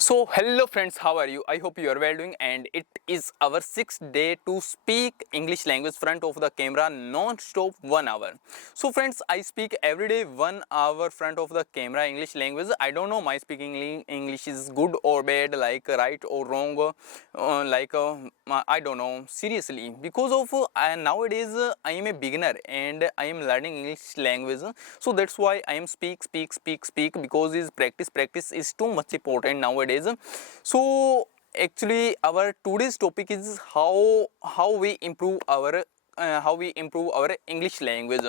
So hello friends, how are you? I hope you are well doing, and it is our sixth day to speak English language front of the camera non-stop 1 hour. So friends, I speak every day 1 hour front of the camera English language. I don't know my speaking English is good or bad, like right or wrong, I don't know seriously because of nowadays I am a beginner and I am learning English language. So that's why I am speak because is practice is too much important nowadays. So actually our today's topic is how we improve our English language.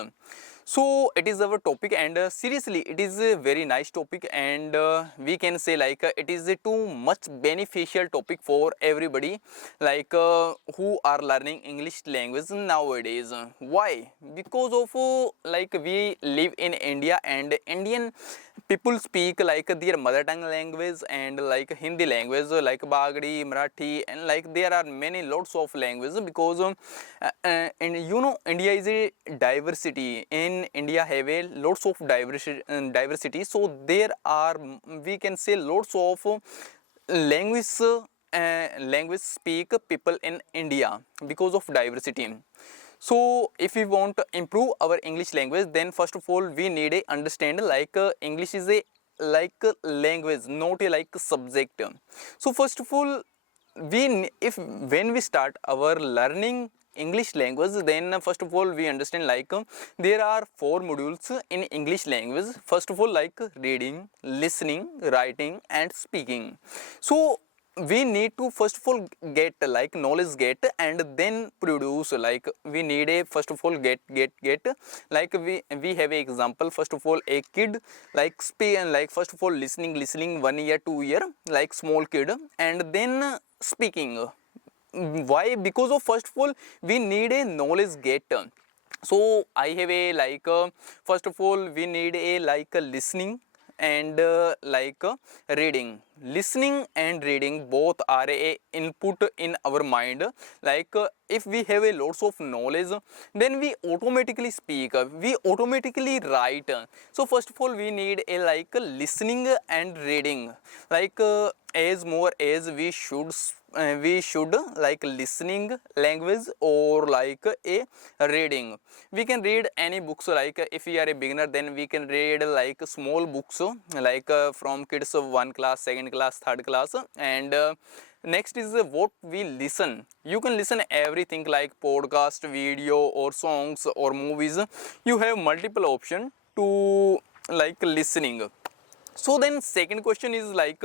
So it is our topic, and seriously it is a very nice topic, and we can say like it is a too much beneficial topic for everybody, like who are learning English language nowadays. Why? Because of like we live in India, and Indian people speak like their mother tongue language and like Hindi language, like Bagdi, Marathi, and like there are many lots of languages because and you know India is a diversity. In India have a lots of diversity. So there are, we can say, lots of language language speak people in India because of diversity. So if we want to improve our English language, then first of all we need a understand like English is a like a language, not a like subject. So first of all, if when we start our learning English language, then first of all we understand like there are 4 modules in English language. First of all, like reading, listening, writing and speaking. So we need to first of all get like knowledge get, and then produce. Like we need a first of all get like we have a example. First of all, a kid like speak and like first of all listening 1 year 2 year, like small kid, and then speaking. Why? Because of first of all we need a knowledge get. So I have a like first of all we need a like listening and reading. Listening and reading both are a input in our mind. Like if we have a lots of knowledge, then we automatically speak, we automatically write. So first of all we need a like listening and reading. Like as more as we should like listening language or like a reading. We can read any books. Like if we are a beginner, then we can read like small books, like from kids of 1 class, second class, third class. And next is what we listen. You can listen everything like podcast, video or songs or movies. You have multiple option to like listening. So then second question is like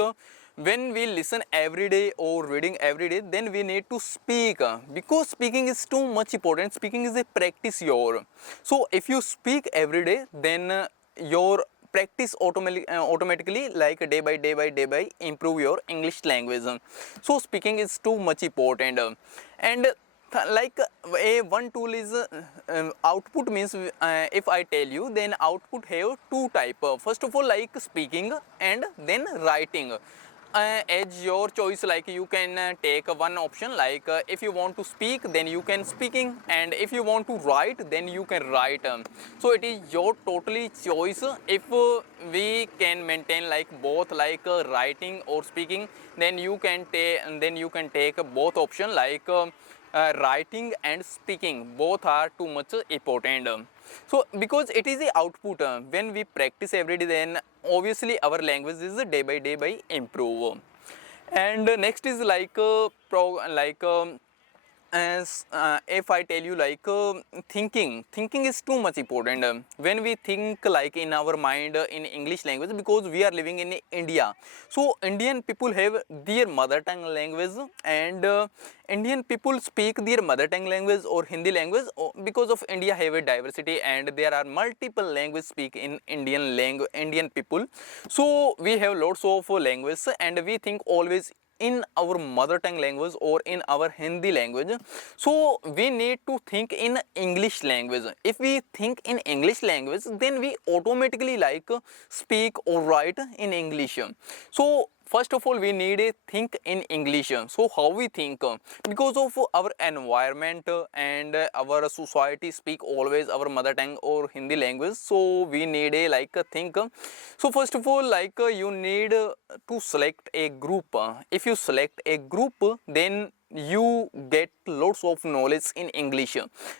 when we listen every day or reading every day, then we need to speak, because speaking is too much important. Speaking is a practice your. So if you speak every day, then your practice automatically like day by day improve your English language. So speaking is too much important. And like a one tool is output means, if I tell you, then output have two type. First of all, like speaking and then writing. As your choice, like you can take one option, like if you want to speak, then you can speaking, and if you want to write, then you can write. So it is your totally choice. If we can maintain like both, like writing or speaking, then you can take both option, like writing and speaking both are too much important. So because it is the output, when we practice every day, then obviously our language is day by day improve. And next is like as if I tell you like thinking is too much important. When we think like in our mind in English language, because we are living in India, so Indian people have their mother tongue language, and Indian people speak their mother tongue language or Hindi language, because of India have a diversity and there are multiple language speak in Indian people. So we have lots of language, and we think always in our mother tongue language or in our Hindi language. So we need to think in English language. If we think in English language, then we automatically like speak or write in English. So first of all we need a think in English. So how we think? Because of our environment and our society speak always our mother tongue or Hindi language, so we need a like a think. So first of all, like you need to select a group. If you select a group, then you get lots of knowledge in English.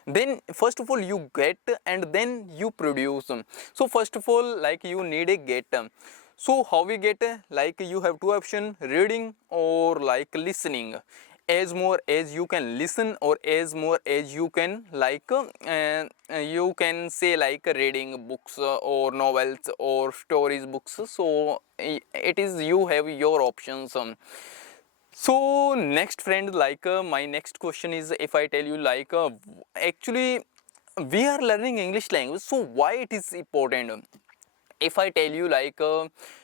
Then first of all you get and then you produce. So first of all, like you need a get. So how we get? Like you have two options: reading or like listening. As more as you can listen or as more as you can like you can say like reading books or novels or stories books. So it is you have your options. So next friend, like my next question is, if I tell you like actually we are learning English language, so why it is important? If I tell you like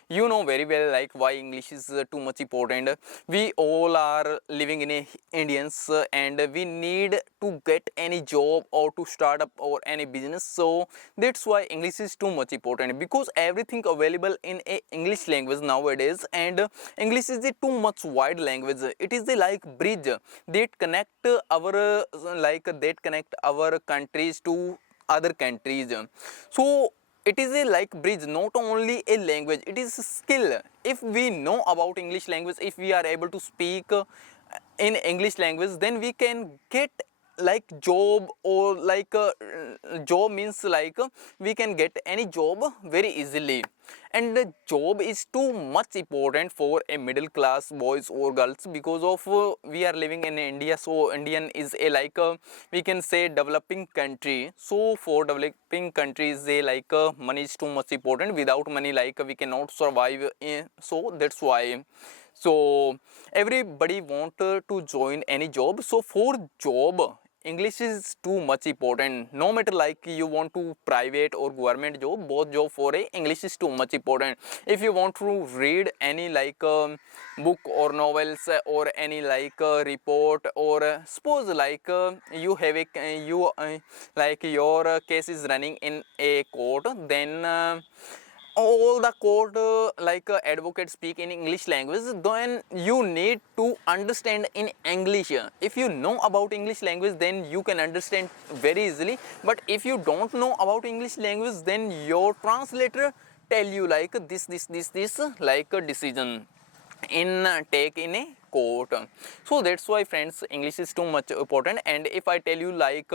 you know very well like why English is too much important. We all are living in a Indians and we need to get any job or to start up or any business, so that's why English is too much important, because everything available in a English language nowadays. And English is a too much wide language. It is the like bridge that connect our like that connect our countries to other countries. So it is a like bridge, not only a language, it is a skill. If we know about English language, if we are able to speak in English language, then we can get like job or like job means like we can get any job very easily. And the job is too much important for a middle class boys or girls, because of we are living in India, so Indian is a like we can say developing country. So for developing countries they like money is too much important. Without money like we cannot survive so that's why. So everybody want to join any job, so for job English is too much important. No matter like you want to private or government job, both job for a English is too much important. If you want to read any like book or novels or any like report, or suppose like you have a you like your case is running in a court, then all the court like advocates speak in English language, then you need to understand in English. If you know about English language, then you can understand very easily. But if you don't know about English language, then your translator tell you like this like a decision in take in a court. So that's why friends, English is too much important. And if I tell you like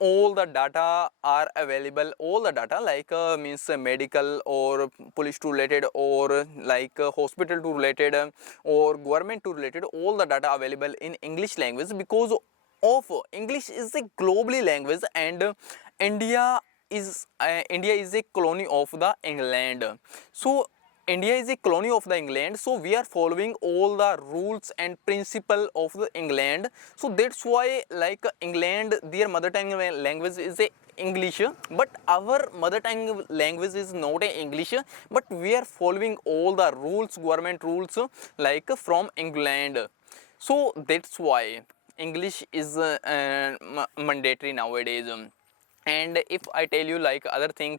all the data are available, all the data like means medical or police to related or like hospital to related or government to related, all the data available in English language, because of English is a globally language. And India is a colony of the England. So India is a colony of the England, so we are following all the rules and principle of the England. So that's why like England, their mother tongue language is a English, but our mother tongue language is not a English, but we are following all the rules, government rules like from England. So that's why English is mandatory nowadays. And if I tell you like other thing,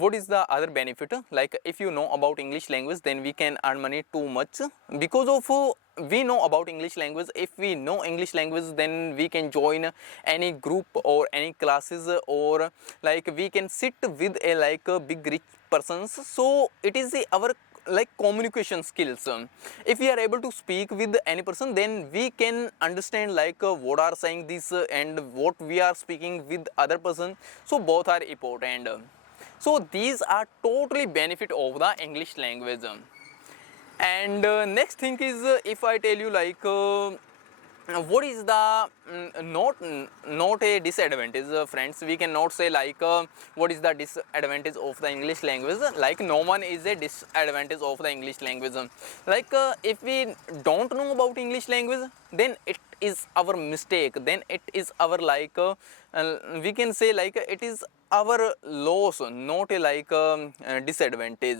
what is the other benefit? Like if you know about English language, then we can earn money too much, because of we know about English language. If we know English language, then we can join any group or any classes, or like we can sit with a like a big rich persons. So it is our like communication skills. If we are able to speak with any person, then we can understand like what are saying this and what we are speaking with other person. So both are important. So these are totally benefit of the English language. And next thing is if I tell you like what is the not a disadvantage, friends. We cannot say like what is the disadvantage of the English language. Like no one is a disadvantage of the English language. Like if we don't know about English language, then it is our mistake, then it is our like we can say like it is our loss, not a like disadvantage.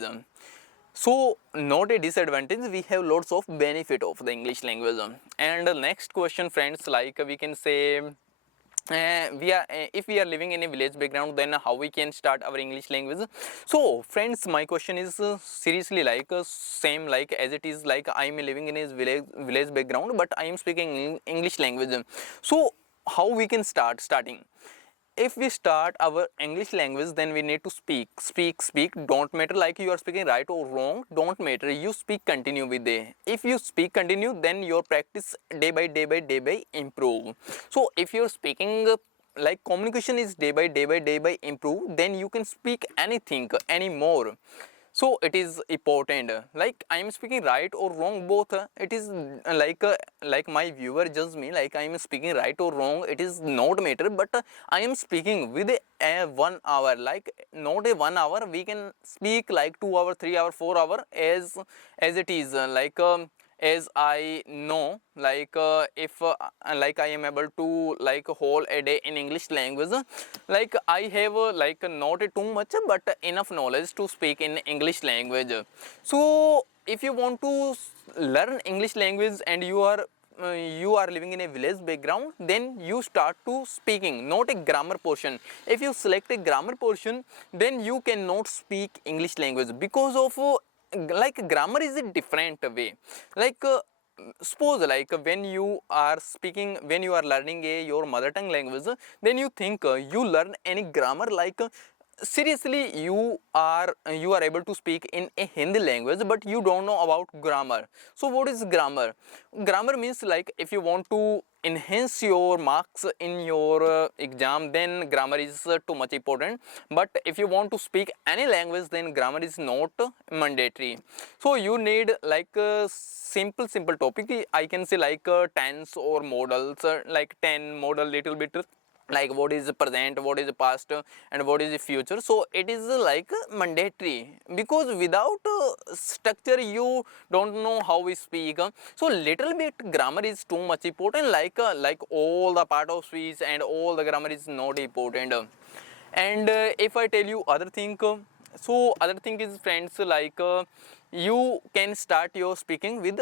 So not a disadvantage, we have lots of benefit of the English language. And next question friends, like we can say if we are living in a village background, then how we can start our English language? So friends, my question is seriously like same like as it is, like I am living in a village background, but I am speaking English language. So how we can starting? If we start our English language, then we need to speak, don't matter like you are speaking right or wrong, don't matter, you speak, continue with it. If you speak continue, then your practice day by improve. So if you're speaking like communication is day by improve, then you can speak anything anymore. So it is important, like I am speaking right or wrong both, it is like my viewer judge me like I am speaking right or wrong, it is not matter, but I am speaking with a 1 hour, like not a 1 hour, we can speak like 2 hour, 3 hour, 4 hour, as it is as I know, like if like I am able to like whole a day in English language, like I have like not too much but enough knowledge to speak in English language. So if you want to learn English language and you are living in a village background, then you start to speaking, not a grammar portion. If you select a grammar portion, then you cannot speak English language because of like grammar is a different way. Like suppose like when you are speaking, when you are learning your mother tongue language, then you think you learn any grammar like seriously you are able to speak in a Hindi language, but you don't know about grammar. So what is grammar? Grammar means like if you want to enhance your marks in your exam, then grammar is too much important. But if you want to speak any language, then grammar is not mandatory. So you need like a simple topic, I can say like tense or modals, like 10 modal little bit, like what is the present, what is the past, and what is the future. So it is like mandatory, because without structure you don't know how we speak. So little bit grammar is too much important, like all the part of speech and all the grammar is not important. And if I tell you other thing, so other thing is friends, like you can start your speaking with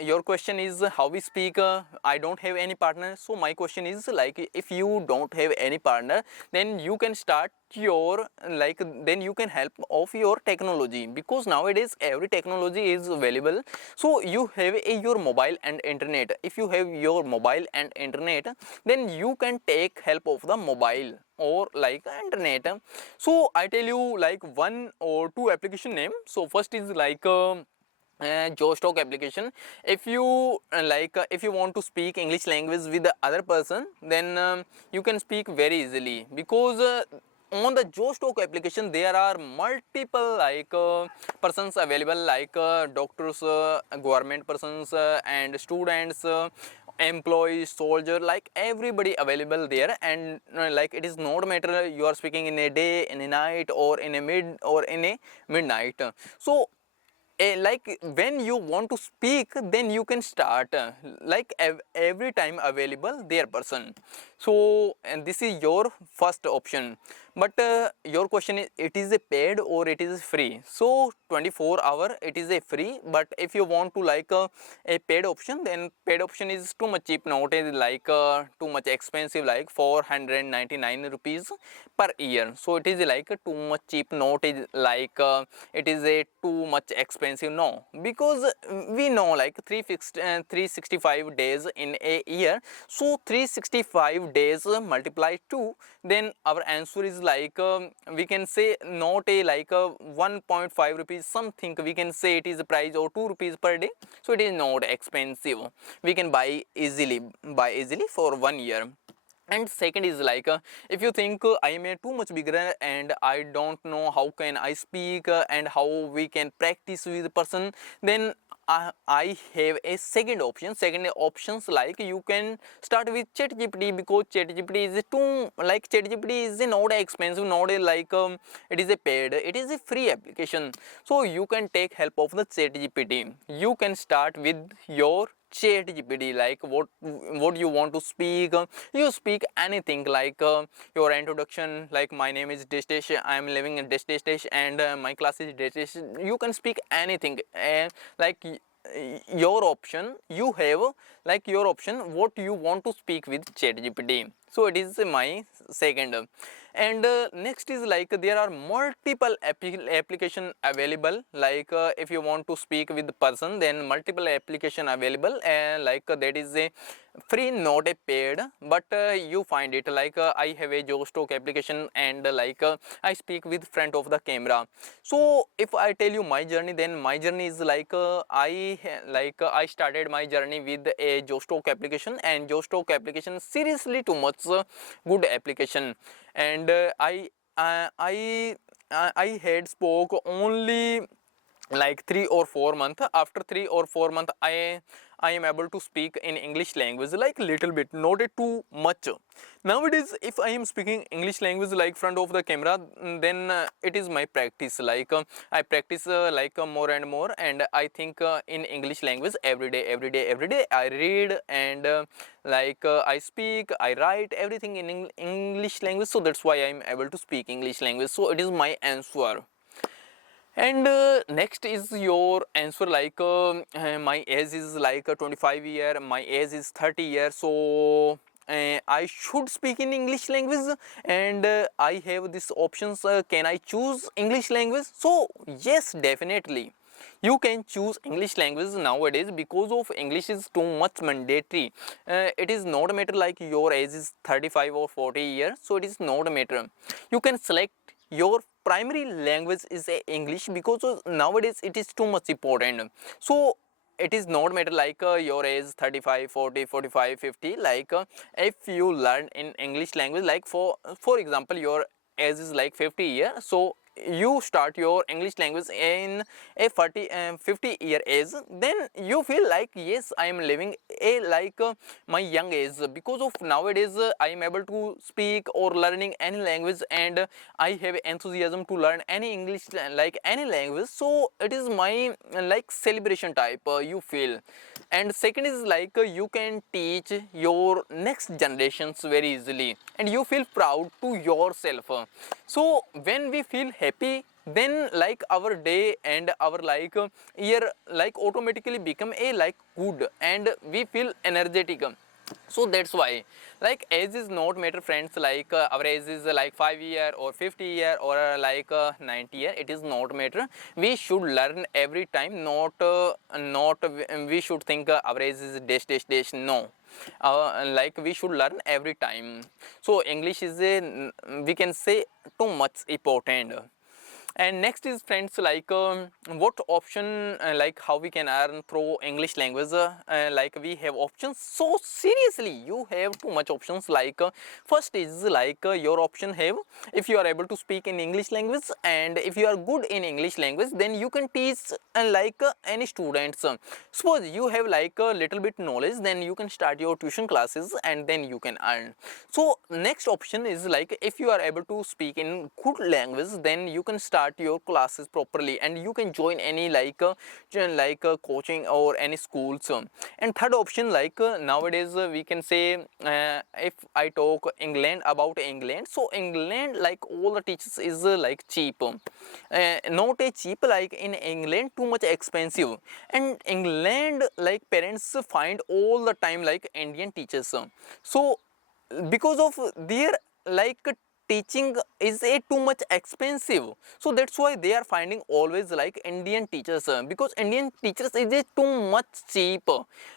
your question is how we speak. I don't have any partner, so my question is like if you don't have any partner, then you can start your like then you can help of your technology, because nowadays every technology is available. So you have your mobile and internet. If you have your mobile and internet, then you can take help of the mobile or like internet. So I tell you like one or two application name. So first is like Jostock application. If you if you want to speak English language with the other person, then you can speak very easily, because on the Jostock application there are multiple like persons available, like doctors, government persons, and students, employees, soldier, like everybody available there. And like it is not matter you are speaking in a day, in a night, or in a midnight. So like when you want to speak, then you can start like every time available their person. So and this is your first option. But your question is, it is a paid or it is free? So 24 hour it is a free, but if you want to like a paid option, then paid option is too much cheap, not is like too much expensive, like 499 rupees per year. So it is like too much cheap, not is like it is a too much expensive, no, because we know like 365 days in a year. So 365 days multiplied 2, then our answer is like we can say not a like 1.5 rupees something, we can say it is a price or 2 rupees per day. So it is not expensive, we can buy easily for 1 year. And second is like if you think I am a too much bigger and I don't know how can I speak and how we can practice with the person, then I have a second options, like you can start with ChatGPT, because ChatGPT is too like ChatGPT is not expensive, not a like it is a paid, it is a free application. So you can take help of the ChatGPT. You can start with your ChatGPT, like what you want to speak. You speak anything, like your introduction, like my name is Destesh, I am living in Destesh, and my class is Destesh. You can speak anything, and like your option, you have like your option what you want to speak with ChatGPT. So it is my second. And next is like there are multiple application available, like if you want to speak with the person, then multiple application available, and like that is a free, not a paid, but you find it like I have a Jostock application, and like I speak with front of the camera. So if I tell you my journey, then my journey is like I started my journey with a Jostock application, and Jostock application seriously too much good application. And I had spoke only like 3 or 4 months. After 3 or 4 months, I am able to speak in English language like little bit, not too much. Nowadays if I am speaking English language like front of the camera, then it is my practice, like I practice like more and more, and I think in English language every day, every day I read, and like I speak, I write everything in English language. So that's why I am able to speak English language. So it is my answer. And next is your answer, like my age is like 25 year, my age is 30 years, so I should speak in English language, and I have these options, can I choose English language? So yes, definitely you can choose English language nowadays, because of English is too much mandatory. It is not matter like your age is 35 or 40 years, so it is not matter. You can select your primary language is English, because nowadays it is too much important. So it is not matter like your age 35, 40, 45, 50, like if you learn in English language, like for example your age is like 50 years, so you start your English language in a 50 year age, then you feel like yes, I am living a like my young age, because of nowadays I am able to speak or learning any language, and I have enthusiasm to learn any English like any language. So it is my like celebration type, you feel. And second is like you can teach your next generations very easily, and you feel proud to yourself. So when we feel happy, then like our day and our like year like automatically become a like good, and we feel energetic. So that's why like age is not matter, friends, like our age is like 5 year or 50 year or like 90 year, it is not matter. We should learn every time, not we should think our age is dash dash dash, no. Like we should learn every time. So English is a, we can say, too much important. And next is, friends, like what option, like how we can earn through English language, like we have options. So seriously you have too much options, like first is like your option have, if you are able to speak in English language, and if you are good in English language, then you can teach like any students. Suppose you have like a little bit knowledge, then you can start your tuition classes, and then you can earn. So next option is like if you are able to speak in good language, then you can start your classes properly, and you can join any like coaching or any schools. And third option, like nowadays we can say, if I talk England, about England, so England like all the teachers is like cheap, not a cheap, like in England too much expensive. And England like parents find all the time like Indian teachers. So because of their like teaching is a too much expensive, so that's why they are finding always like Indian teachers, because Indian teachers is a too much cheap.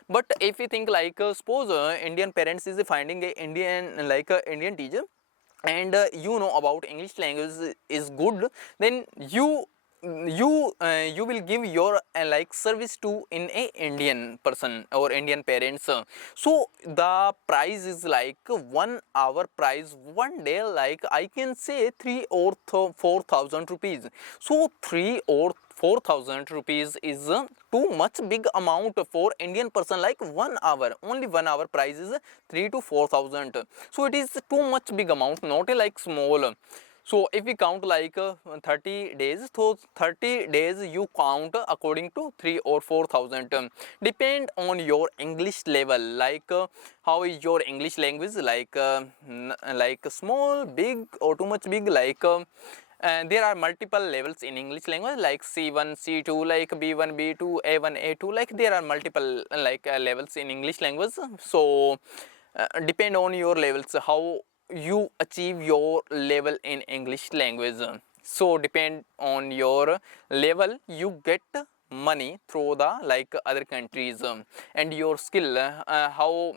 But if you think like suppose Indian parents is finding a Indian like a Indian teacher, and you know about English language is good, then you will give your like service to in a Indian person or Indian parents. So the price is like 1 hour price, one day, like I can say 3 or 4,000 rupees. So 3 or 4,000 rupees is too much big amount for Indian person, like 1 hour, only 1 hour price is 3 to 4,000. So it is too much big amount, not a like small. So if we count like 30 days, so 30 days you count according to 3 or 4,000. Depend on your English level, like how is your English language, like like small, big, or too much big, like there are multiple levels in English language, like C1, C2, like B1, B2, A1, A2, like there are multiple levels in English language. So depend on your levels how you achieve your level in English language. So depend on your level, you get money through the other countries, and your skill, how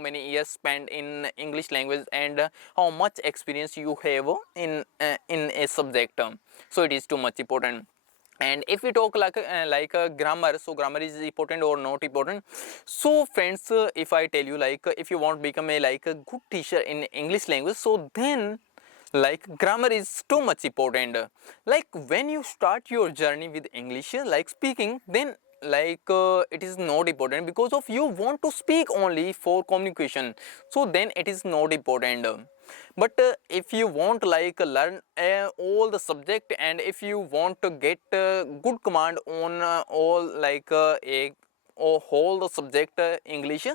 many years spent in English language, and how much experience you have in a subject. So it is too much important. And if we talk grammar, so grammar is important or not important. So friends, if I tell you if you want to become a good teacher in English language, so then grammar is too much important. Like when you start your journey with English speaking, then it is not important, because of you want to speak only for communication, so then it is not important. But if you want learn all the subject, and if you want to get good command on all a or whole the subject English,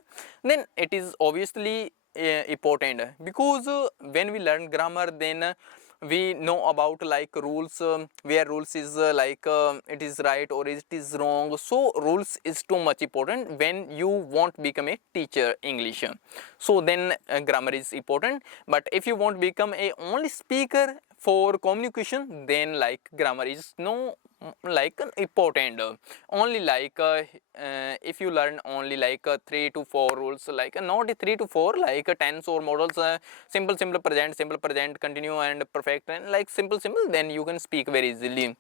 then it is obviously important, because when we learn grammar, then we know about rules, where rules is it is right or it is wrong. So rules is too much important when you want become a teacher English. So then grammar is important. But if you want become a only speaker for communication, then grammar is no important. Only if you learn only 3 to 4 rules, not 3 to 4, tense or models, simple present, continue and perfect, and simple, then you can speak very easily.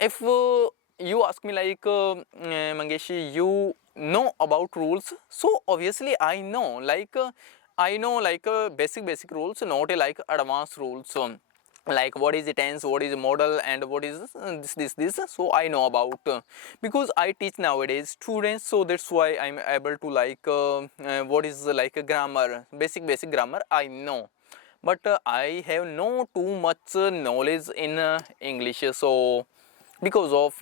If you ask me Mangesh, you know about rules, so obviously I know basic rules, not advanced rules. What is the tense, what is the model, and what is this, so I know about, because I teach nowadays students, so that's why I'm able to what is a grammar, basic grammar I know. But I have no too much knowledge in English. So because of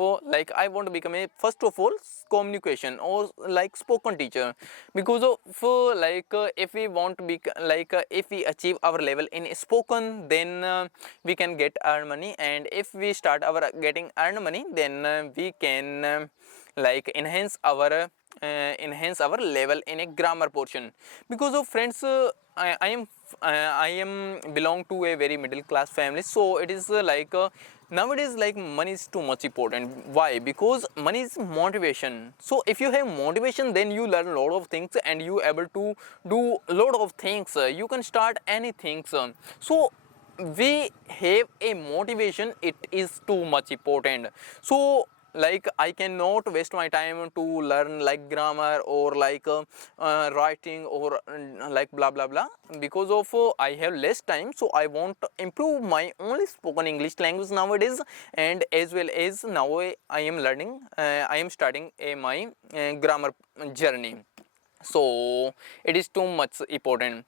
I want to become a first of all communication or spoken teacher, because of if we want to be if we achieve our level in spoken, then we can get earn money, and if we start our getting earn money, then we can enhance our level in a grammar portion. Because of friends, I am belong to a very middle class family, so it is nowadays money is too much important. Why? Because money is motivation. So if you have motivation, then you learn a lot of things, and you able to do a lot of things. You can start anything. So we have a motivation, it is too much important. So I cannot waste my time to learn grammar or writing or blah blah blah, because of I have less time. So I want to improve my only spoken English language nowadays, and as well as now I am learning, I am starting my grammar journey. So it is too much important.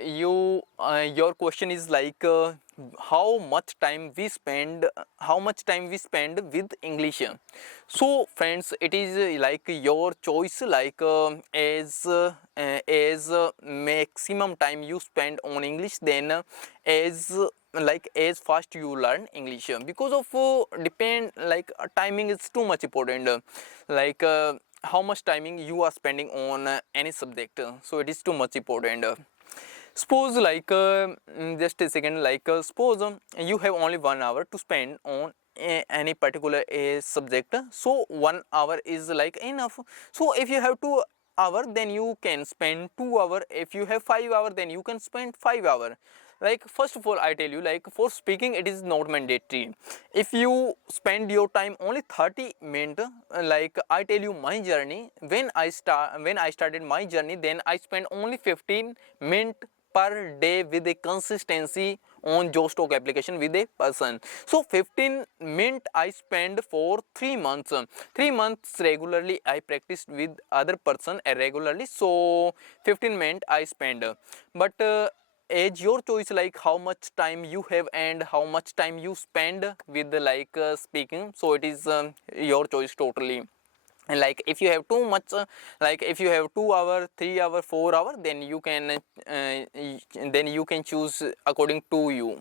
Your question is how much time we spend, with English. So friends, it is your choice, as maximum time you spend on English, then as fast you learn English. Because of depend timing is too much important. like uh, how much timing you are spending on any subject, so it is too much important. Suppose just a second, suppose you have only 1 hour to spend on any particular subject, so 1 hour is enough. So if you have 2 hour, then you can spend 2 hour. If you have 5 hour, then you can spend 5 hour. First of all, I tell you, for speaking it is not mandatory. If you spend your time only 30 minutes, I tell you my journey, when I started my journey, then I spent only 15 minutes per day with a consistency on Jostock application with a person. So 15 minutes I spend for 3 months. 3 months regularly I practiced with other person regularly, so 15 minutes I spend. But as your choice, how much time you have and how much time you spend with speaking, so it is your choice totally. And if you have too much, if you have 2 hour, 3 hour, 4 hour, then you can choose according to you.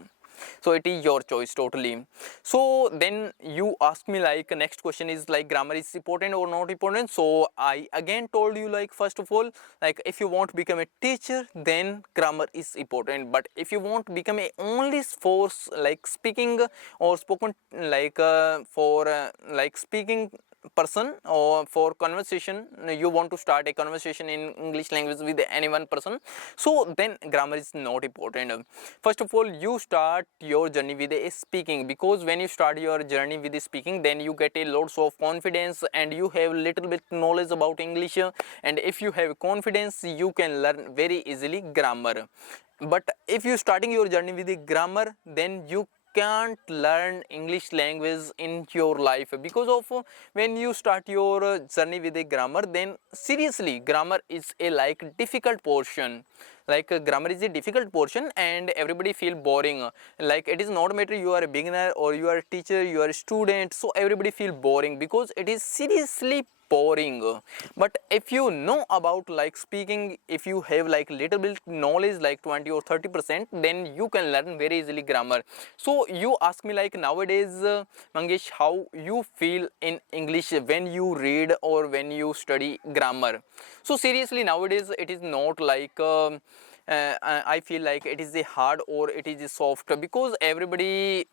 so it is your choice totally. So then you ask me like next question is like grammar is important or not important. So I again told you like first of all, like if you want to become a teacher then grammar is important, but if you want to become a only force like speaking or spoken like for like speaking person or for conversation, you want to start a conversation in English language with any one person, so then grammar is not important. First of all, you start your journey with a speaking, because when you start your journey with the speaking then you get a lots of confidence and you have little bit knowledge about English, and if you have confidence you can learn very easily grammar. But if you starting your journey with the grammar, then you can't learn English language in your life, because of when you start your journey with the grammar, then seriously grammar is a like difficult portion. Like grammar is a difficult portion and everybody feel boring. Like it is not matter you are a beginner or you are a teacher, you are a student, so everybody feel boring because it is seriously boring. But if you know about like speaking, if you have like little bit knowledge like 20 or 30%, then you can learn very easily grammar. So you ask me like nowadays, Mangesh, how you feel in English when you read or when you study grammar. So seriously nowadays it is not like I feel like it is a hard or it is a soft, because everybody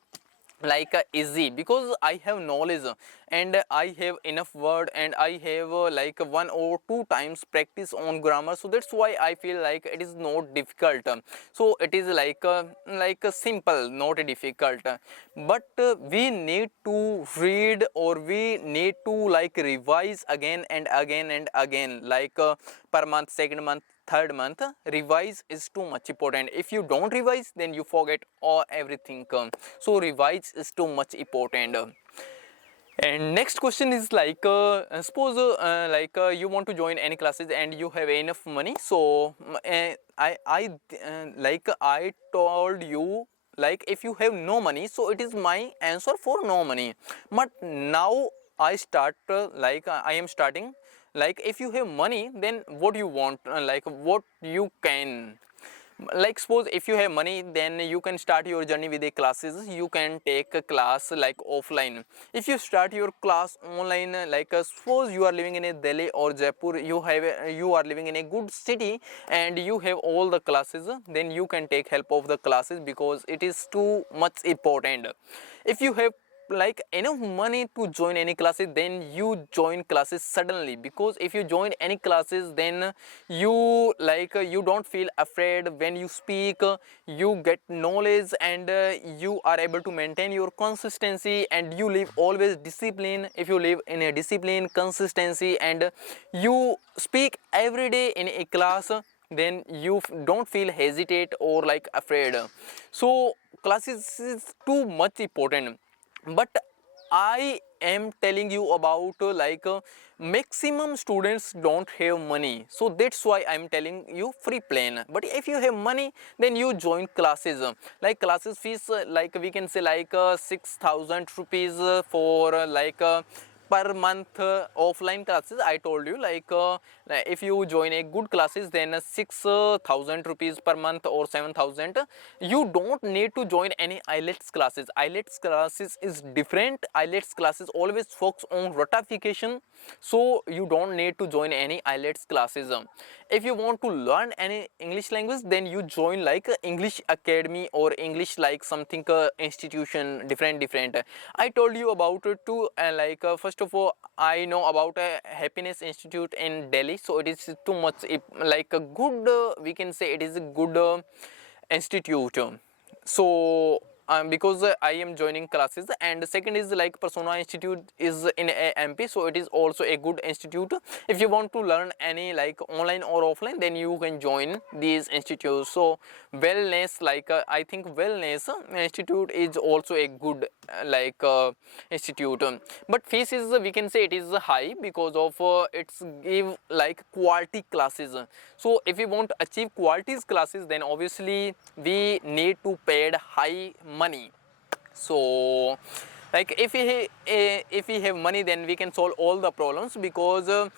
like easy, because I have knowledge and I have enough word and I have like one or two times practice on grammar, so that's why I feel like it is not difficult. So it is like a simple, not difficult. But we need to read or we need to like revise again and again and again, like per month, second month, third month. Revise is too much important. If you don't revise then you forget all everything. So revise is too much important. And next question is like suppose like you want to join any classes and you have enough money. So like I told you, like if you have no money, so it is my answer for no money. But now I start like I am starting, like if you have money then what you want, like what you can, like suppose if you have money then you can start your journey with the classes. You can take a class like offline. If you start your class online, like suppose you are living in a Delhi or Jaipur, you are living in a good city and you have all the classes, then you can take help of the classes because it is too much important. If you have like enough money to join any classes, then you join classes suddenly, because if you join any classes then you like you don't feel afraid when you speak. You get knowledge and you are able to maintain your consistency and you live always discipline. If you live in a discipline, consistency, and you speak every day in a class, then you don't feel hesitate or like afraid. So classes is too much important. But I am telling you about like maximum students don't have money, so that's why I'm telling you free plan. But if you have money then you join classes. Like classes fees like we can say like 6,000 rupees for like per month offline classes. I told you like if you join a good classes then 6,000 rupees per month or 7,000. You don't need to join any IELTS classes. IELTS classes is different. IELTS classes always focus on ratification, so you don't need to join any IELTS classes. If you want to learn any English language then you join like English Academy or English like something institution, different. I told you about it too. Like first of all I know about a Happiness Institute in Delhi, so it is too much like a good we can say it is a good institute. So because I am joining classes. And second is like Persona Institute is in MP, so it is also a good institute. If you want to learn any like online or offline, then you can join these institutes. So wellness, like I think wellness institute is also a good institute. But fees is we can say it is high because of it's give like quality classes. So if we want to achieve qualities classes, then obviously we need to pay high money. So Like if we have money, then we can solve all the problems, because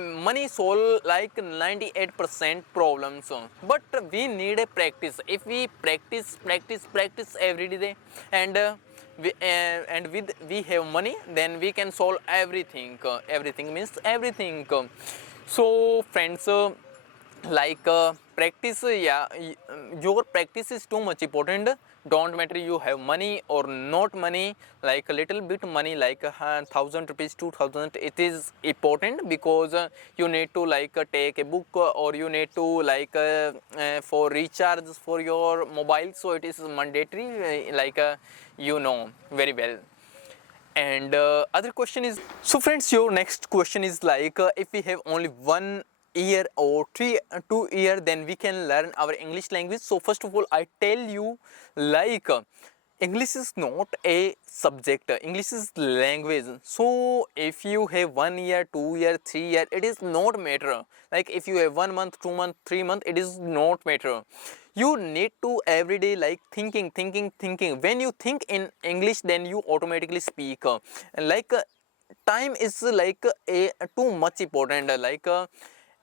money solve like 98% problems. But we need a practice. If we practice every day, and and with we have money, then we can solve everything. Everything means everything. So friends, like practice, yeah, your practice is too much important. Don't matter you have money or not money, like a little bit money, like 1,000 rupees, 2,000, it is important, because you need to like take a book, or you need to like for recharge for your mobile, so it is mandatory, like you know very well. And other question is, so friends, your next question is like if we have only 1 year or 2 year, then we can learn our English language. So first of all, I tell you, like English is not a subject, English is language. So if you have 1 year, 2 year, 3 year, it is not matter. Like if you have 1 month, 2 month, 3 month, it is not matter. You need to every day like thinking. When you think in English, then you automatically speak. Like time is like a too much important. Like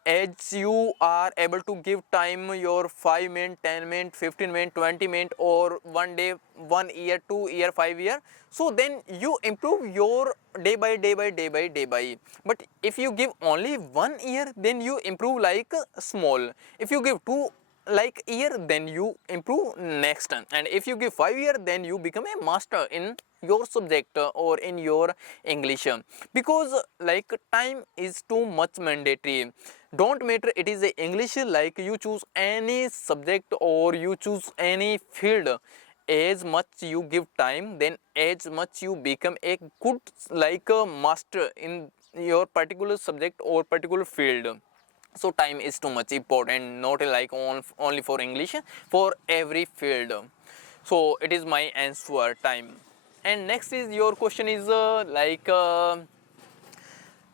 as you are able to give time your 5 minutes, 10 minutes, 15 minutes, 20 minutes, or one day, 1 year, 2 year, 5 year, so then you improve your day by day. But if you give only 1 year, then you improve like small. If you give two like year, then you improve next time. And if you give 5 year, then you become a master in your subject or in your English. Because like time is too much mandatory. Don't matter it is a English, like you choose any subject or you choose any field, as much you give time, then as much you become a good like a master in your particular subject or particular field. So time is too much important, not like only for English, for every field. So it is my answer, time. And next is your question is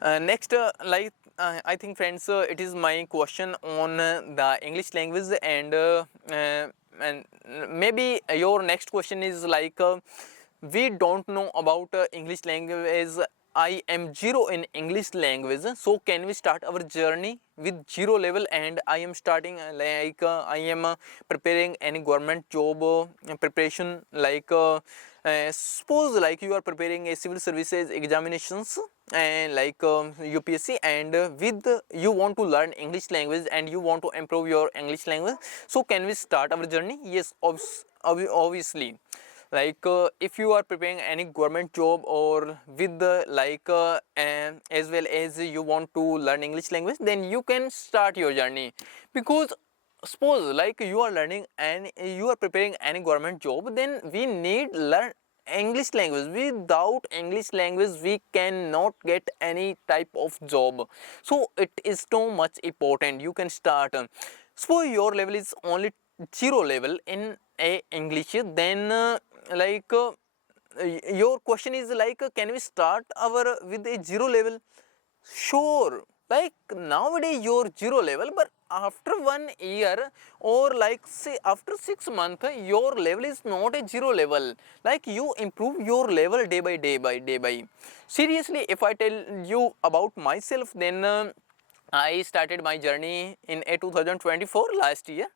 next I think friends, it is my question on the English language. And maybe your next question is like we don't know about English language. I am zero in English language, so can we start our journey with zero level? And I am starting like I am preparing any government job preparation, like suppose like you are preparing a civil services examinations, and like UPSC, and with you want to learn English language and you want to improve your English language, so can we start our journey? Yes, obviously. Like if you are preparing any government job, or with the like as well as you want to learn English language, then you can start your journey. Because suppose like you are learning and you are preparing any government job, then we need learn English language. Without English language, we cannot get any type of job. So it is too much important. You can start. So your level is only zero level in a English, then like your question is like can we start our with a zero level? Sure, like nowadays you're zero level, but after 1 year, or like say after 6 months, your level is not a zero level. Like you improve your level day by day. Seriously, if I tell you about myself, then I started my journey in a 2024 last year.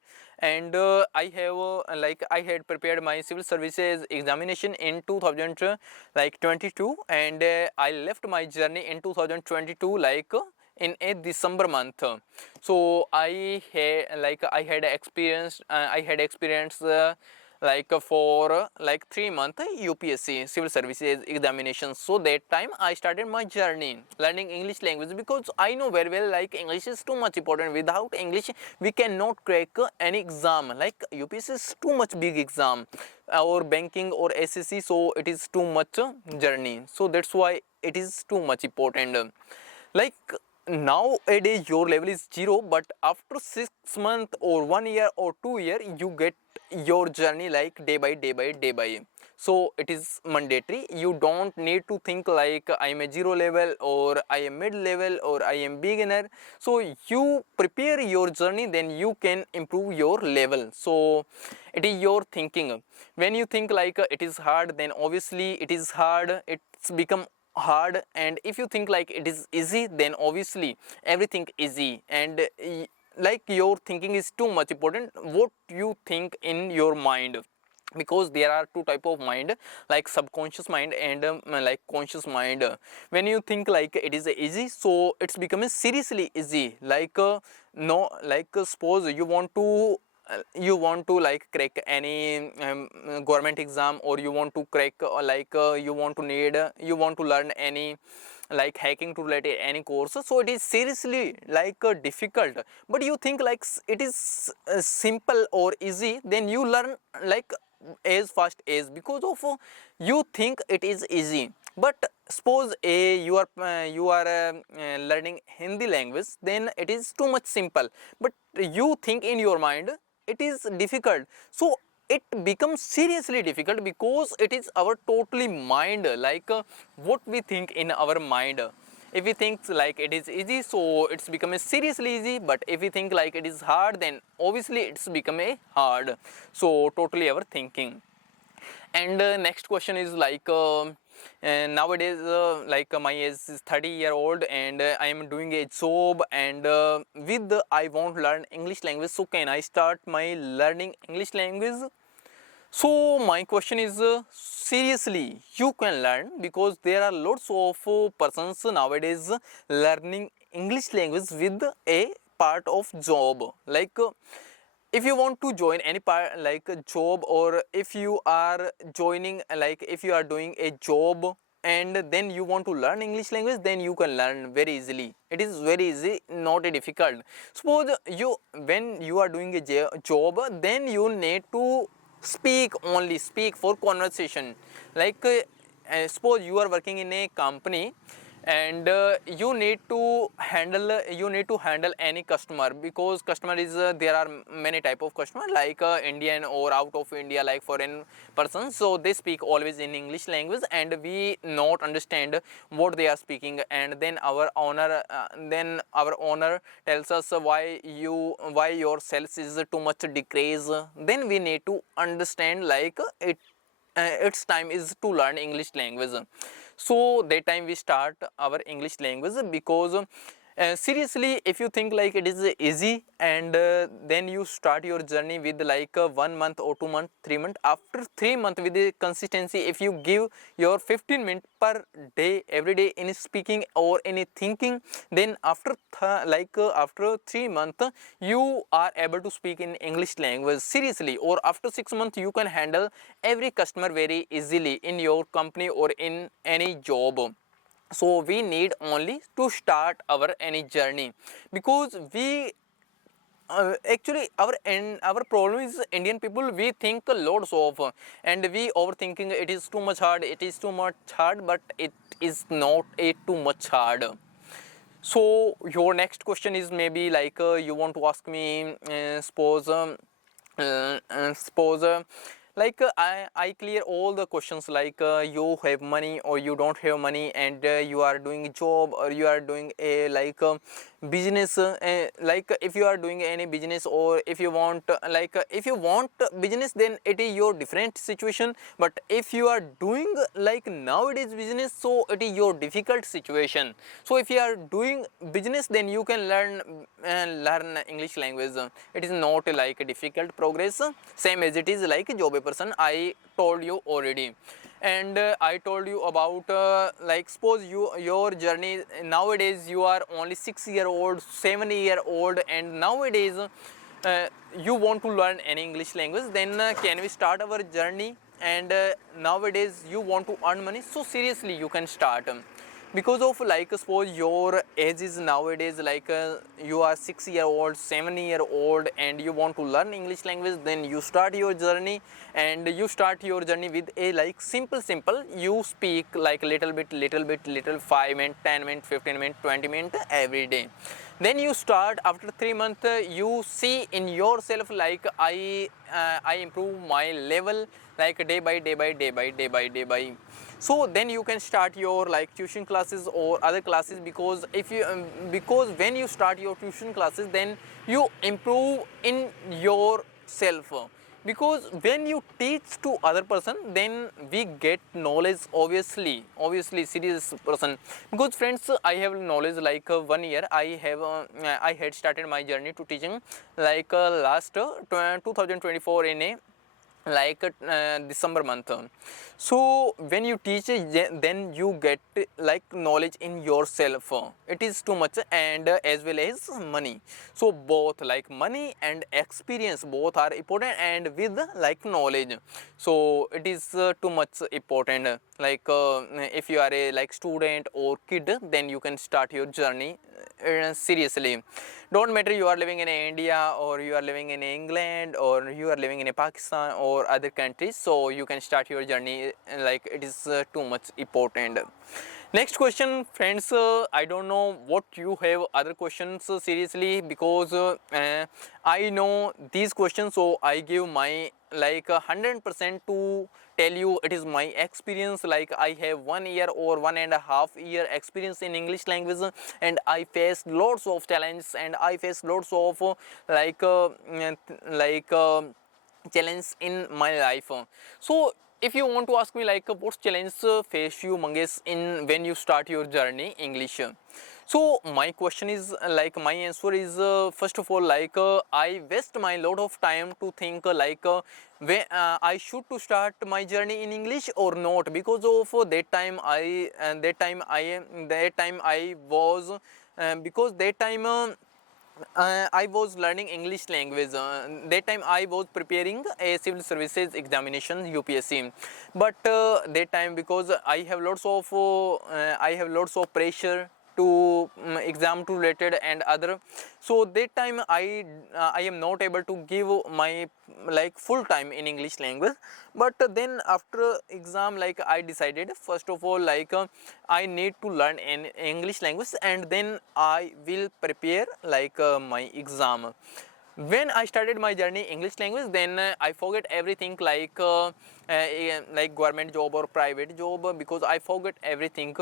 And I have like I had prepared my civil services examination in 2022, and I left my journey in 2022 like in a December month. So I had experienced like for like 3 month UPSC civil services examinations. So that time I started my journey learning English language, because I know very well like English is too much important. Without English we cannot crack any exam. Like UPSC is too much big exam, or banking or SSC, so it is too much journey. So that's why it is too much important. Like nowadays your level is zero, but after 6 months or 1 year or 2 year, you get your journey like day by day. so it is mandatory. You don't need to think like I am a zero level or I am mid level or I am beginner. So you prepare your journey, then you can improve your level. So it is your thinking. When you think like it is hard, then obviously it is hard, it's become hard. And if you think like it is easy, then obviously everything easy. And like your thinking is too much important, what you think in your mind, because there are two type of mind, like subconscious mind and like conscious mind. When you think like it is easy, so it's becoming seriously easy. Like no, like suppose you want to like crack any government exam, or you want to crack you want to need you want to learn any like hacking to related any course. So it is seriously like difficult, but you think like it is simple or easy, then you learn like as fast as, because of you think it is easy. But suppose you are learning Hindi language, then it is too much simple, but you think in your mind it is difficult. So it becomes seriously difficult, because it is our totally mind, like what we think in our mind. If we think like it is easy, so it's become a seriously easy. But if we think like it is hard, then obviously it's become a hard. So totally our thinking. And next question is like nowadays my age is 30-year-old, and I am doing a job, and with I want to learn English language. So can I start my learning English language? So my question is, seriously you can learn, because there are lots of persons nowadays learning English language with a part of job. Like if you want to join any part like a job, or if you are joining like if you are doing a job and then you want to learn English language, then you can learn very easily. It is very easy, not a difficult. Suppose you, when you are doing a job, then you need to speak, only speak for conversation. Like suppose you are working in a company, and you need to handle any customer, because customer is there are many type of customer, like Indian or out of India, like foreign persons. So they speak always in English language, and we not understand what they are speaking. And then our owner tells us why your sales is too much decrease. Then we need to understand like its time is to learn English language. So that time we start our English language, because seriously if you think like it is easy, and then you start your journey with like 1 month or 2 month 3 month. After 3 month with the consistency, if you give your 15 minutes per day every day in speaking or in thinking, then after after 3 months you are able to speak in English language seriously. Or after 6 months you can handle every customer very easily in your company or in any job. So we need only to start our any journey, because we actually our problem is Indian people, we think loads of and we overthinking it is too much hard, it is too much hard, but it is not a too much hard. So your next question is maybe like you want to ask me suppose I clear all the questions, like you have money or you don't have money, and you are doing a job or you are doing a business. Like if you are doing any business, or if you want if you want business, then it is your different situation. But if you are doing like nowadays business, so it is your difficult situation. So if you are doing business, then you can learn English language. It is not like a difficult progress, same as it is like job person. I told you already. And I told you about like suppose your journey nowadays, you are only 6-year-old 7-year-old, and nowadays you want to learn any English language, then can we start our journey? And nowadays you want to earn money, so seriously you can start. Because of like suppose your age is nowadays like you are 6-year-old 7-year-old, and you want to learn English language, then you start your journey. And you start your journey with a like simple, you speak like little 5 minutes 10 minutes 15 minutes 20 minutes every day. then you start after 3 months, you see in yourself like I improve my level like day by day by day by day by day by. So then you can start your like tuition classes or other classes, because if you because when you start your tuition classes, then you improve in yourself, because when you teach to other person, then we get knowledge, obviously serious person. Because friends, I have knowledge like 1 year I had started my journey to teaching like last 2024 in a like December month. So when you teach, then you get like knowledge in yourself. It is too much, and as well as money. So both like money and experience both are important, and with like knowledge, so it is too much important. Like if you are a like student or kid, then you can start your journey seriously. Don't matter you are living in India, or you are living in England, or you are living in Pakistan or other countries, so you can start your journey like it is too much important. Next question, friends, I don't know what you have other questions seriously, because I know these questions, so I give my like 100% to tell you. It is my experience, like I have 1 year or 1.5 year experience in English language, and I faced lots of challenges, and I faced lots of like like challenge in my life. So if you want to ask me like what challenge face you Mangesh in when you start your journey English, so my question is like my answer is first of all like I waste my lot of time to think like when I should to start my journey in English or not, because of that time I was because that time I was learning English language. That time I was preparing a civil services examination UPSC. But that time, because I have lots of pressure to exam to related and other, so that time I am not able to give my like full time in English language. But then after exam, like I decided first of all like I need to learn an English language, and then I will prepare like my exam. When I started my journey English language, then I forget everything like government job or private job, because I forget everything.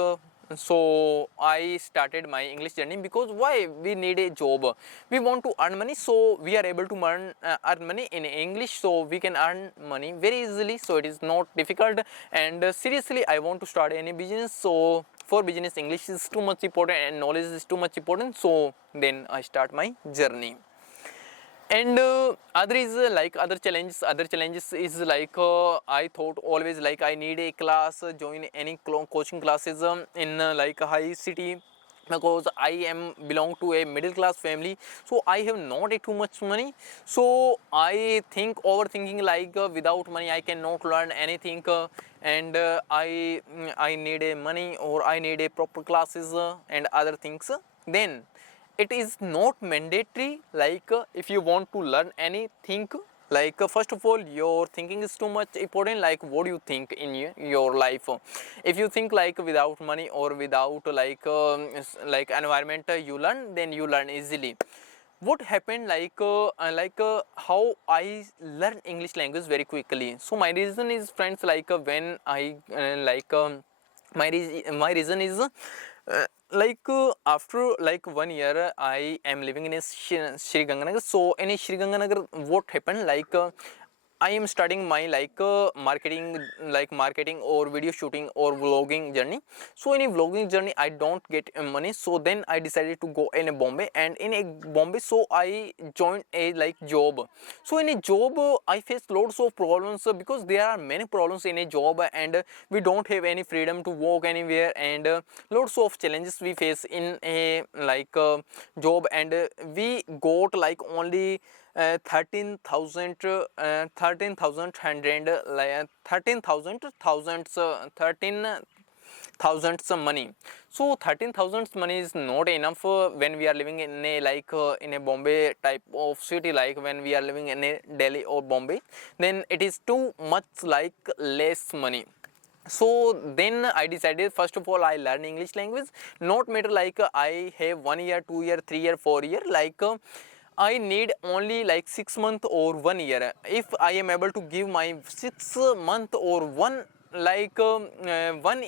So I started my English journey, because why we need a job, we want to earn money, so we are able to earn money in English, so we can earn money very easily, so it is not difficult. And seriously I want to start any business, so for business English is too much important and knowledge is too much important, so then I start my journey. And other is like other challenges is like I thought always like I need a class, join any coaching classes in like a high city, because I am belong to a middle class family, so I have not a too much money. So I think overthinking like without money I cannot learn anything, and I need a money, or I need a proper classes and other things. Then it is not mandatory like if you want to learn anything, like first of all your thinking is too much important, like what do you think in your life. If you think like without money or without like environment you learn, then you learn easily. What happened like how I learn English language very quickly. So my reason is, friends, like when I my reason is after like 1 year I am living in a Sri Ganganagar. So in a Sri Ganganagar, what happened like I am starting my marketing or video shooting or vlogging journey. So in a vlogging journey I don't get money, so then I decided to go in a Bombay, and in a Bombay so I joined a like job. So in a job I faced lots of problems, because there are many problems in a job, and we don't have any freedom to walk anywhere, and lots of challenges we face in a job. And we got like only 13,000 13,100 like 13,000 thousands 13,000 money. So 13,000 money is not enough when we are living in a in a Bombay type of city, like when we are living in a Delhi or Bombay, then it is too much like less money. So then I decided, first of all I learn English language, not matter like I have 1 year, 2 year, 3 year, 4 year, like I need only like 6 month or 1 year. If I am able to give my 6 month or 1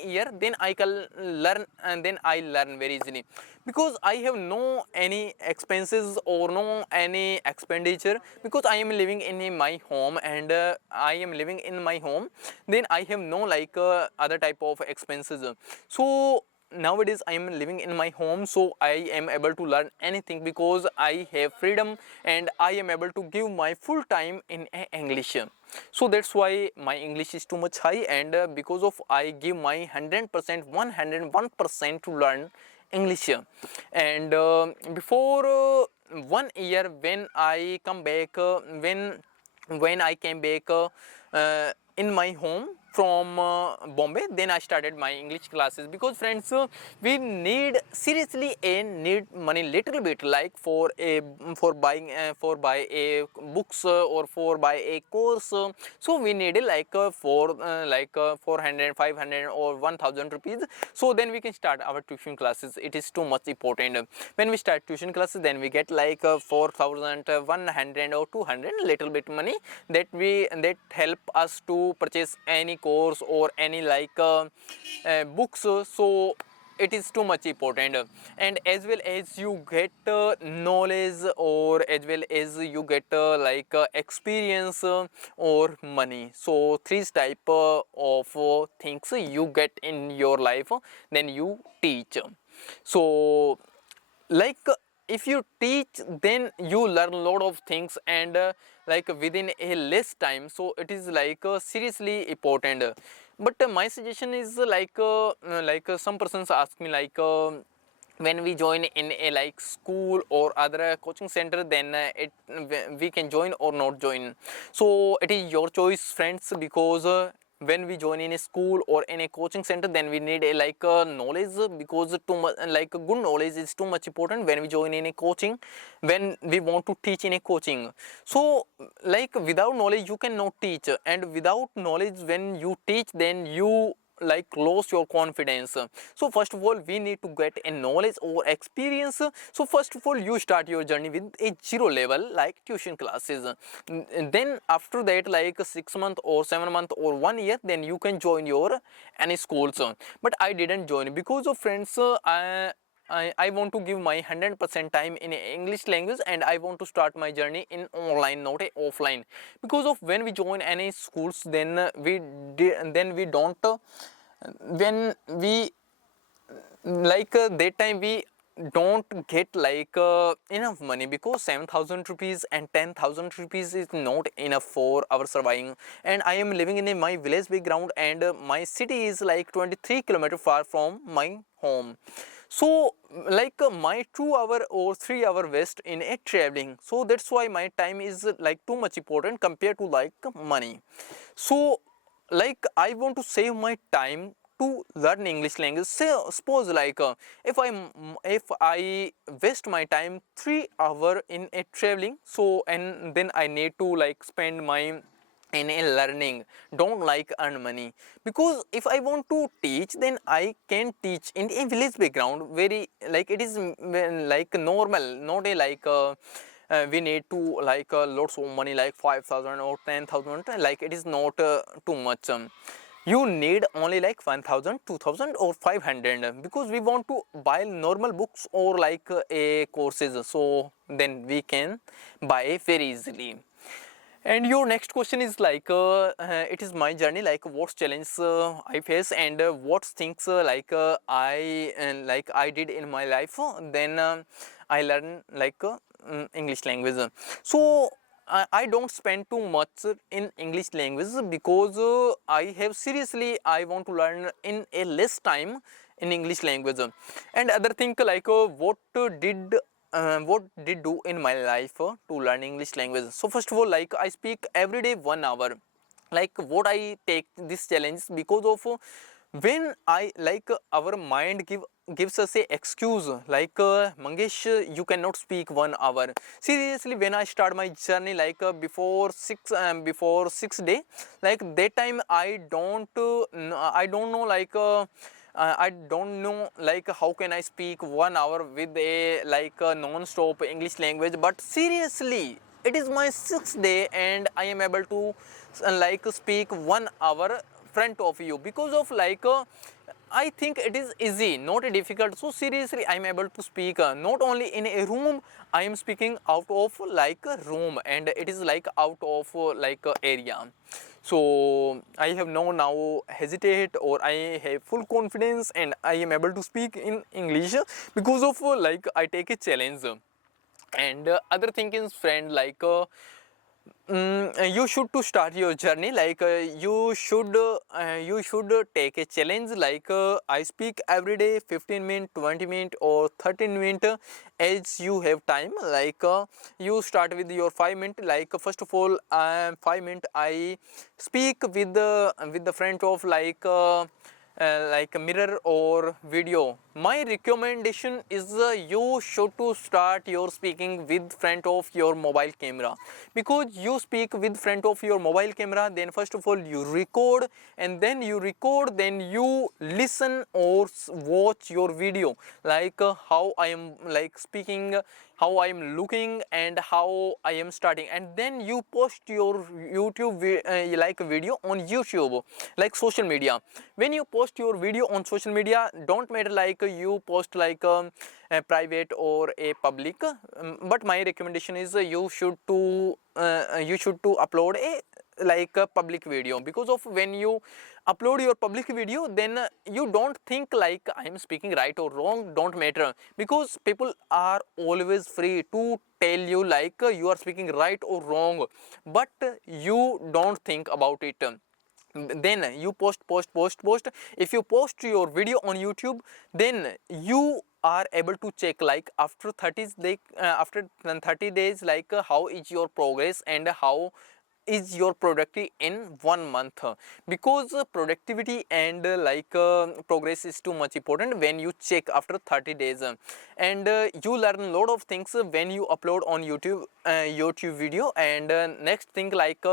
year, then I can learn, and then I learn very easily, because I have no any expenses or no any expenditure, because I am living in my home, and I am living in my home, then I have no like other type of expenses. So nowadays I am living in my home, so I am able to learn anything, because I have freedom and I am able to give my full time in English. So that's why my English is too much high, and because of I give my 100%, 101% to learn English. And before 1 year, when I come back, when I came back in my home from Bombay, then I started my English classes, because friends, we need seriously a need money little bit, like for buying for buy a books or for buy a course. So we need like for like 400, 500 or 1000 rupees. So then we can start our tuition classes. It is too much important. When we start tuition classes, then we get like 4100 or 200 little bit money, that help us to purchase any course or any like books. So it is too much important, and as well as you get knowledge, or as well as you get like experience or money. So three type of things you get in your life, then you teach. So like if you teach, then you learn a lot of things, and like within a less time. So it is like seriously important. But my suggestion is some persons ask me like when we join in a like school or other coaching center, then we can join or not join. So it is your choice, friends, because when we join in a school or in a coaching center, then we need a like knowledge, because too much like good knowledge is too much important when we join in a coaching, when we want to teach in a coaching. So like without knowledge you cannot teach, and without knowledge when you teach, then you like lose your confidence. So first of all we need to get a knowledge or experience. So first of all you start your journey with a zero level like tuition classes. Then after that, like 6 month or 7 month or 1 year, then you can join your any schools. But I didn't join because of friends. I want to give my 100% time in English language, and I want to start my journey in online, not a offline. Because of when we join any schools, then then we don't when we like that time we don't get like enough money, because 7,000 rupees and 10,000 rupees is not enough for our surviving. And I am living in my village background, and my city is like 23 kilometers far from my home. So like my 2 hour or 3 hour waste in a traveling. So that's why my time is like too much important compared to like money. So like I want to save my time to learn English language. Say suppose like if I waste my time 3 hour in a traveling, so and then I need to like spend my in a learning, don't like earn money. Because if I want to teach, then I can teach in a village background, very like it is like normal, not a like we need to like lots of money like 5,000 or 10,000, like it is not too much. You need only like 1,000, 2,000 or 500, because we want to buy normal books or like a courses, so then we can buy very easily. And your next question is like it is my journey, like what challenge I face, and what things like I did in my life. Then I learn like English language. So I don't spend too much in English language, because I have seriously I want to learn in a less time in English language. And other thing like what did do in my life to learn English language. So first of all, like I speak every day 1 hour. Like what I take this challenge because of when I like our mind gives us a excuse like Mangesh, you cannot speak 1 hour. Seriously, when I start my journey like before 6 day, like that time I don't know like I don't know like how can I speak 1 hour with a like non-stop English language. But seriously, it is my 6th day and I am able to like speak 1 hour front of you because of like I think it is easy, not difficult. So seriously, I am able to speak not only in a room, I am speaking out of like a room, and it is like out of like area. So I have no now hesitate, or I have full confidence and I am able to speak in English because of like I take a challenge. And other thing is friend like you should to start your journey like you should take a challenge like I speak every day 15 minutes, 20 minutes or 13 minutes as you have time. Like you start with your 5 minutes. Like first of all 5 minutes I speak with the friend of like a mirror or video. My recommendation is you should to start your speaking with front of your mobile camera, because you speak with front of your mobile camera, then first of all you record, and then you listen or watch your video like how I am like speaking, how I am looking and how I am starting, and then you post your YouTube like video on YouTube, like social media. When you post your video on social media, don't matter like you post like a private or a public, but my recommendation is you should to upload a like a public video, because of when you upload your public video, then you don't think like I am speaking right or wrong, don't matter, because people are always free to tell you like you are speaking right or wrong, but you don't think about it. Then you post. If you post your video on YouTube, then you are able to check like after 30 days like how is your progress and how is your productivity in 1 month, because productivity and progress is too much important when you check after 30 days, and you learn a lot of things when you upload on YouTube video. And next thing like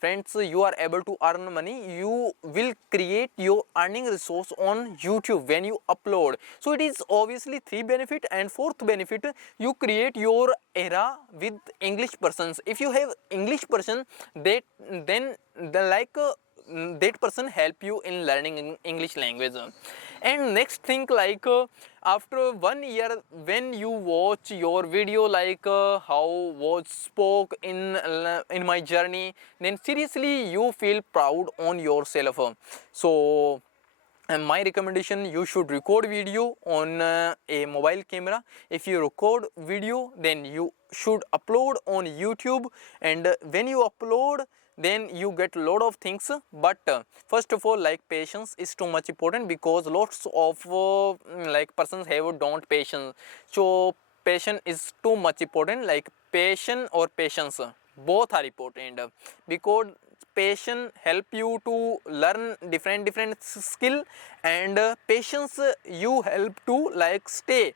friends, you are able to earn money, you will create your earning resource on YouTube when you upload. So it is obviously 3 benefit, and fourth benefit, you create your era with English persons. If you have English person, that then the like that person help you in learning English language. And next thing like after 1 year, when you watch your video like how was spoke in my journey, then seriously you feel proud on yourself. So and my recommendation, you should record video on a mobile camera. If you record video, then you should upload on YouTube, and when you upload, then you get a lot of things. But first of all, like patience is too much important, because lots of like persons have don't patience. So patience is too much important, like patience or patience, both are important, because patience help you to learn different skill, and patience you help to stay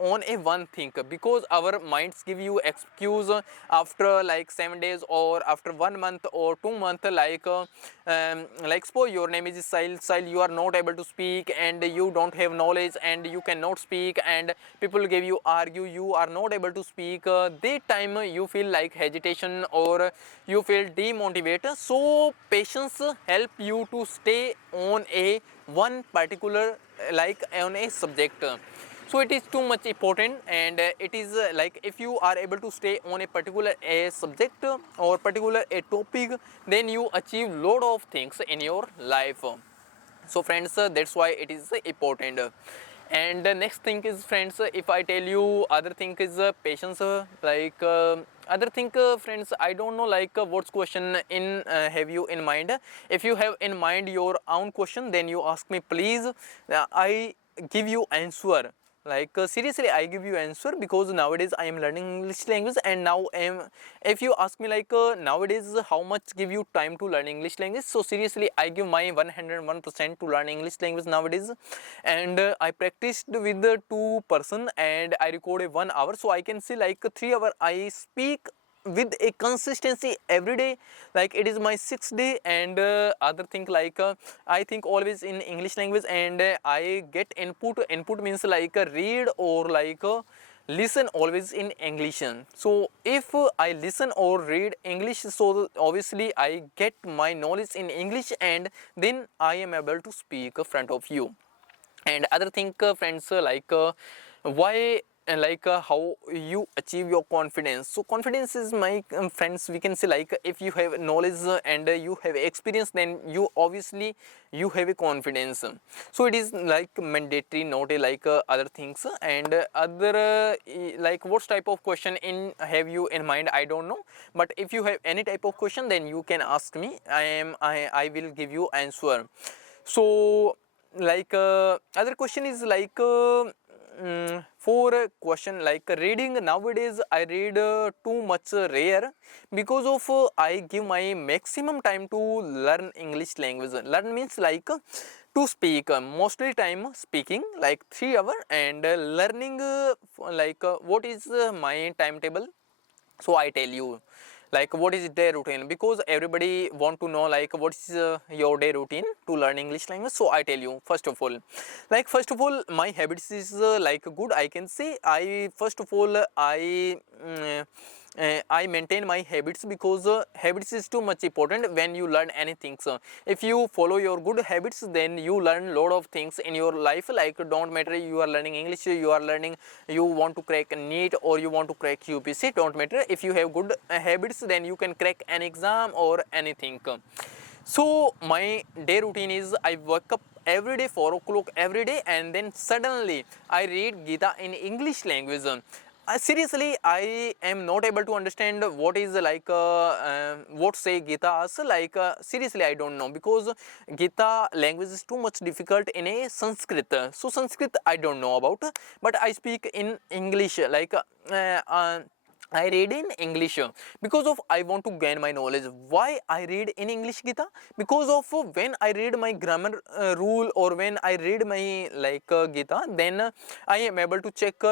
on a one thing, because our minds give you excuse after like 7 days or after 1 month or 2 month, like suppose your name is Sahil, you are not able to speak and you don't have knowledge and you cannot speak, and people give you argue, you are not able to speak, that time you feel like hesitation or you feel demotivated. So patience help you to stay on a one particular like on a subject. So it is too much important, and it is like if you are able to stay on a particular a subject or particular a topic, then you achieve lot of things in your life. So friends, that's why it is important. And the next thing is friends, if I tell you other thing is patience, other thing friends, I don't know like what's question in have you in mind. If you have in mind your own question, then you ask me please, I give you answer. seriously I give you answer, because nowadays I am learning English language, and now I am, if you ask me nowadays how much give you time to learn English language, so seriously I give my 101% to learn English language nowadays. And I practiced with the 2 person, and I record a 1 hour, so I can see 3 hour I speak with a consistency every day, like it is my 6th day. And other thing I think always in English language, and I get input means read or listen always in English. So if I listen or read English, so obviously I get my knowledge in English, and then I am able to speak in front of you. And other thing friends, why how you achieve your confidence. So confidence is my friends, we can say if you have knowledge and you have experience, then you obviously you have a confidence. So it is mandatory, not a other things. And other what type of question in have you in mind, I don't know, but if you have any type of question, then you can ask me. I will give you answer. So other question is for a question reading. Nowadays I read too much rare, because of I give my maximum time to learn English language. Learn means to speak, mostly time speaking 3 hour, and learning what is my timetable. So I tell you what is their routine, because everybody want to know what is your day routine to learn English language. So I tell you, first of all my habits is good, I can say. I first of all I maintain my habits, because habits is too much important when you learn anything. So if you follow your good habits, then you learn lot of things in your life. Don't matter you are learning English, you are learning, you want to crack NEET or you want to crack UPC, don't matter. If you have good habits, then you can crack an exam or anything. So my day routine is I wake up every day 4 o'clock every day, and then suddenly I read Gita in English language. Seriously, I am not able to understand what is what say Gita as. Seriously, I don't know, because Gita language is too much difficult in a Sanskrit. So Sanskrit I don't know about, but I speak in English. I read in English because of I want to gain my knowledge. Why I read in English Gita? Because of when I read my grammar rule, or when I read my Gita, then I am able to check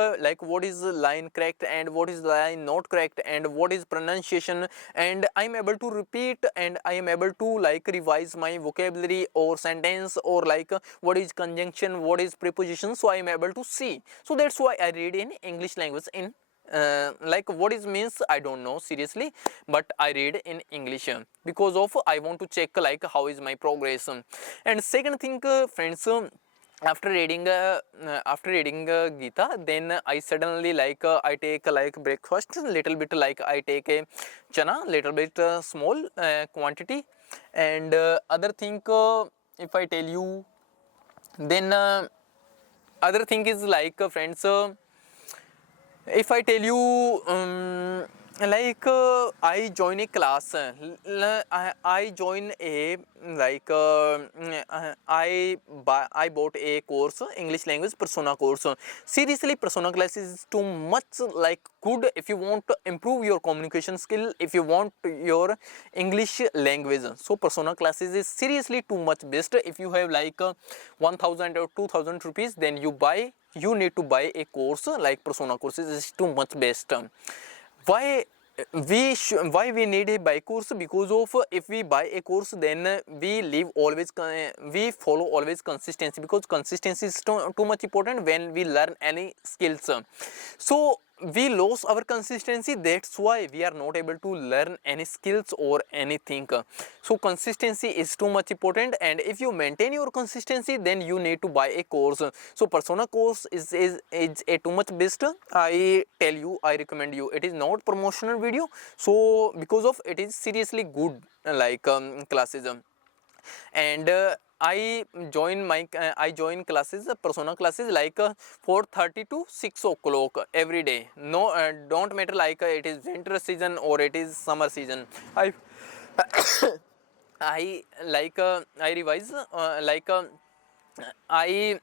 what is the line correct and what is the line not correct, and what is pronunciation, and I am able to repeat, and I am able to revise my vocabulary or sentence, or what is conjunction, what is preposition. So I am able to see. So that's why I read in English language in what is means I don't know seriously, but I read in English because of I want to check how is my progress. And second thing friends, after reading Gita, then I suddenly I take breakfast little bit, I take a chana little bit small quantity. And other thing if I tell you, then other thing is friends, if I tell you I join a class, I join a I bought a course, English language persona course. Seriously, persona class is too much good if you want to improve your communication skill, if you want your English language. So persona classes is seriously too much best. If you have 1000 or 2000 rupees, then you need to buy a course like persona courses is too much best. Why why we need a buy course? Because of if we buy a course, then we live always we follow always consistency, because consistency is too much important when we learn any skills. So we lose our consistency, that's why we are not able to learn any skills or anything. So consistency is too much important, and if you maintain your consistency, then you need to buy a course. So persona course is a too much best. I tell you, I recommend you. It is not promotional video, so because of it is seriously good classes. And I join classes, persona classes 4:30 to 6 o'clock every day. No, don't matter it is winter season or it is summer season. I revise I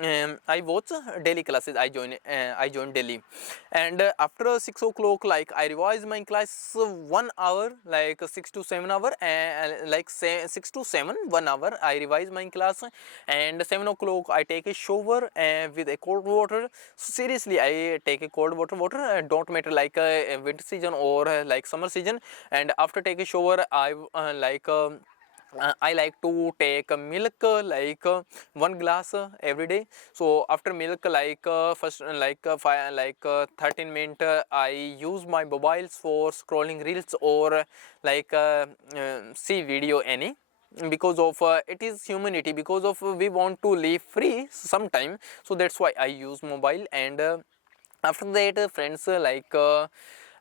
I watch daily classes. I join daily, and after 6 o'clock, like I revise my class 1 hour, like 6 to 7 hour, and like say 6 to 7, 1 hour. I revise my class, and 7 o'clock I take a shower with a cold water. So seriously, I take a cold water. Don't matter like winter season or like summer season. And after take a shower, I like to take milk like 1 glass every day. So after milk, like first like 13 minutes, I use my mobiles for scrolling reels or like see video any, because of it is humanity, because of we want to live free sometime. So that's why I use mobile. And after that, friends,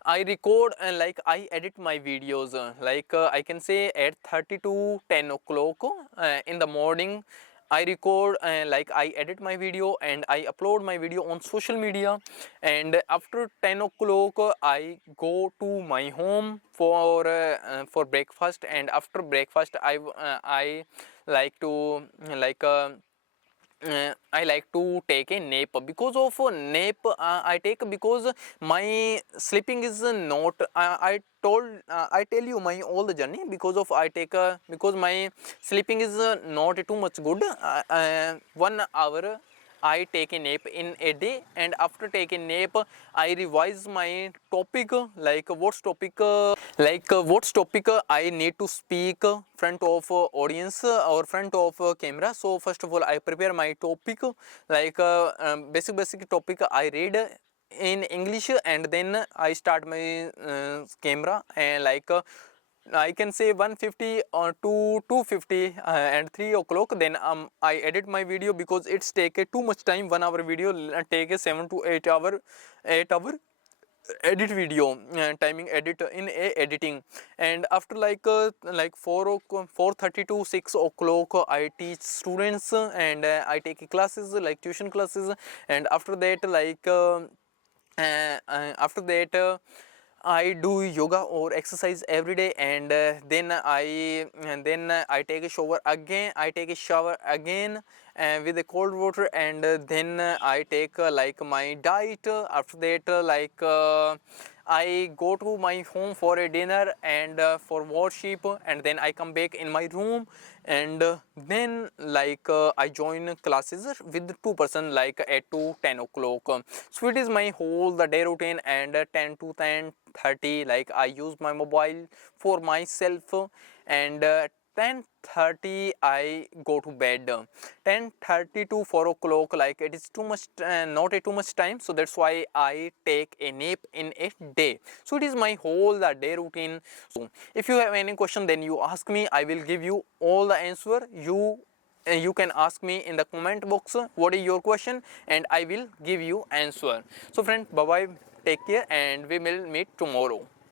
I record and like I edit my videos, I can say at 30 to 10 o'clock in the morning. I record and like I edit my video and I upload my video on social media. And after 10 o'clock, I go to my home for breakfast. And after breakfast, I like to like I like to take a nap. Because of nap, I take because my sleeping is not. I tell you my all the journey, because of I take because my sleeping is not too much good. 1 hour I take a nap in a day, and after taking nap, I revise my topic, what topic I need to speak front of audience or front of camera. So first of all, I prepare my topic, basic topic I read in English, and then I start my camera, and I can say 150 or 250 and 3 o'clock. Then I edit my video, because it's take a too much time. 1 hour video take a 7 to 8 hour edit video, timing edit in a editing. And after 4:30 to 6 o'clock, I teach students, and I take classes like tuition classes. And after that, after that I do yoga or exercise every day. And then I take a shower again. With a cold water. And then I take like my diet. After that, I go to my home for a dinner and for worship, and then I come back in my room. And then I join classes with 2 person, like at to 10 o'clock. So it is my whole the day routine. And 10 to 10:30, like I use my mobile for myself. And 10:30 I go to bed. 10:30 to 4 o'clock, like it is too much, not a too much time. So that's why I take a nap in a day. So it is my whole day routine. So if you have any question, then you ask me. I will give you all the answer. You can ask me in the comment box what is your question, and I will give you answer. So friend, bye bye, take care, and we will meet tomorrow.